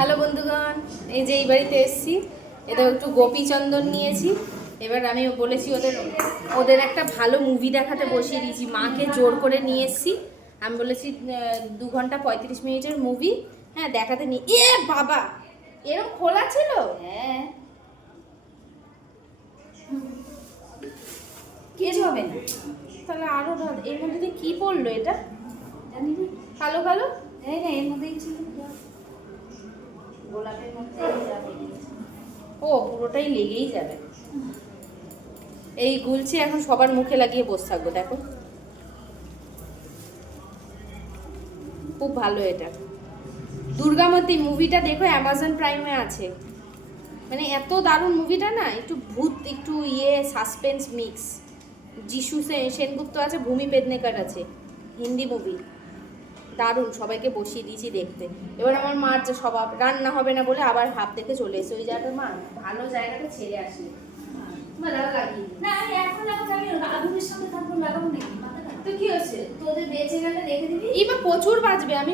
Hello বন্ধুগণ এই যে এই বাড়িতে এসেছি। এদের একটু গোপীচন্দন নিয়েছি। এবার আমি বলেছি ওদের ওদের একটা ভালো মুভি দেখাতে বসিয়ে দিয়েছি। মাকে জোর করে নিয়ে এসেছি। আমি বলেছি দু ঘণ্টা পঁয়ত্রিশ মিনিটের মুভি হ্যাঁ দেখাতে নিয়ে এ বাবা! এরকম খোলা ছিল? হ্যাঁ। কিছু হবে না? তাহলে আরও ভালো। এর মধ্যে কি পড়ল এটা? জানি কালো কালো এই না এর মধ্যেই ছিল। ও, পুরোটাই লেগেই যাবে। এই গুলছি এখন সবার মুখে লাগিয়ে বসে থাকব, দেখো। খুব ভালো এটা। দুর্গামতী মুভিটা দেখো অ্যামাজন প্রাইমে আছে। মানে এত দারুণ মুভিটা না, একটু ভূত, একটু ইয়ে সাসপেন্স মিক্স যিশু সেনগুপ্ত আছে, ভূমি পেদনেকার আছে, হিন্দি মুভি দারুণ সবাইকে বসিয়ে দিয়েছি দেখতে। এবার আমার মার যে স্বভাব রান্না হবে না বলে আবার হাফ দেখে চলে এসে ওই জায়গাটা মা ভালো জায়গাটা ছেড়ে আসি। না আমি এখন আগুনের সামনে থাকব লাগাবো নাকি? তো কি হচ্ছে তোদের বেঁচে গেলে রেখে দিবি? এইবার প্রচুর বাজবে আমি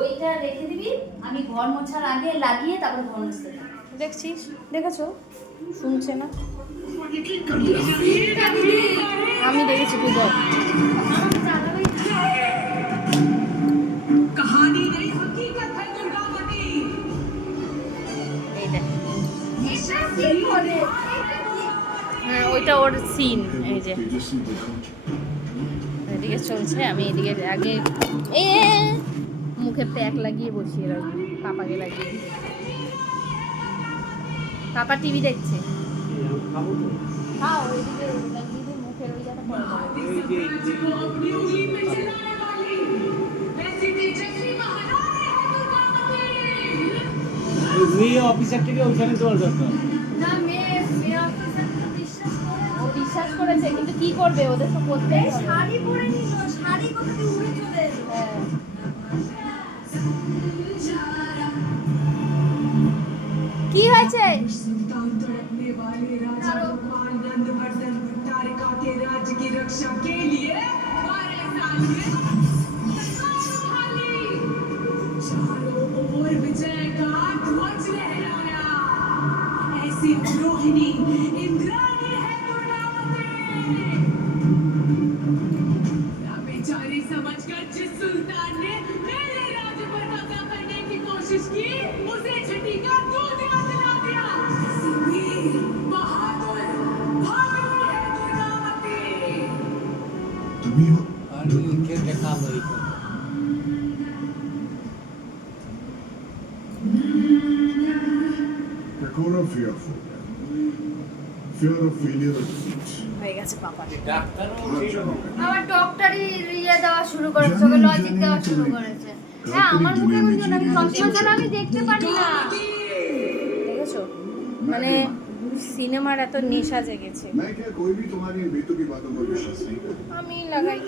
ওইটা রেখে দিবি। আমি ঘর মোছার আগে লাগিয়ে তারপর ঘর মুছতে দেখছিস দেখেছ শুনছে না? আমি দেখেছি হ্যাঁ ওইটা ওর সিন এই যে। এদিকে চলছে, আমি এদিকে আগে এ মুখে প্যাক লাগিয়ে বসিয়ে রাখব পাপাকে লাগিয়ে। পাপা টিভি দেখছে? হ্যাঁ ওইদিকে লাগিয়ে দিয়ে মুখের ওই কি করবে ওদের তো করতে শাড়ি পরে নিল শাড়ি কোথা দিয়ে উড়ে চলে এলো হ্যাঁ কি হয়েছে सुल्तान तड़पने वाले राजा भगवान नंदवर्धन भट्टारिका আর উইকেট দেখা হই হয়ে গেছে পাপা আমার ডক্টরই ইয়ে দেওয়া শুরু করেছে। ওকে লজিক দেওয়া শুরু করেছে। হ্যাঁ আমার মুখে আমি দেখতে পারি না। দেখেছ? মানে সিনেমার এত নেশা জেগেছে। আমি লাগাই।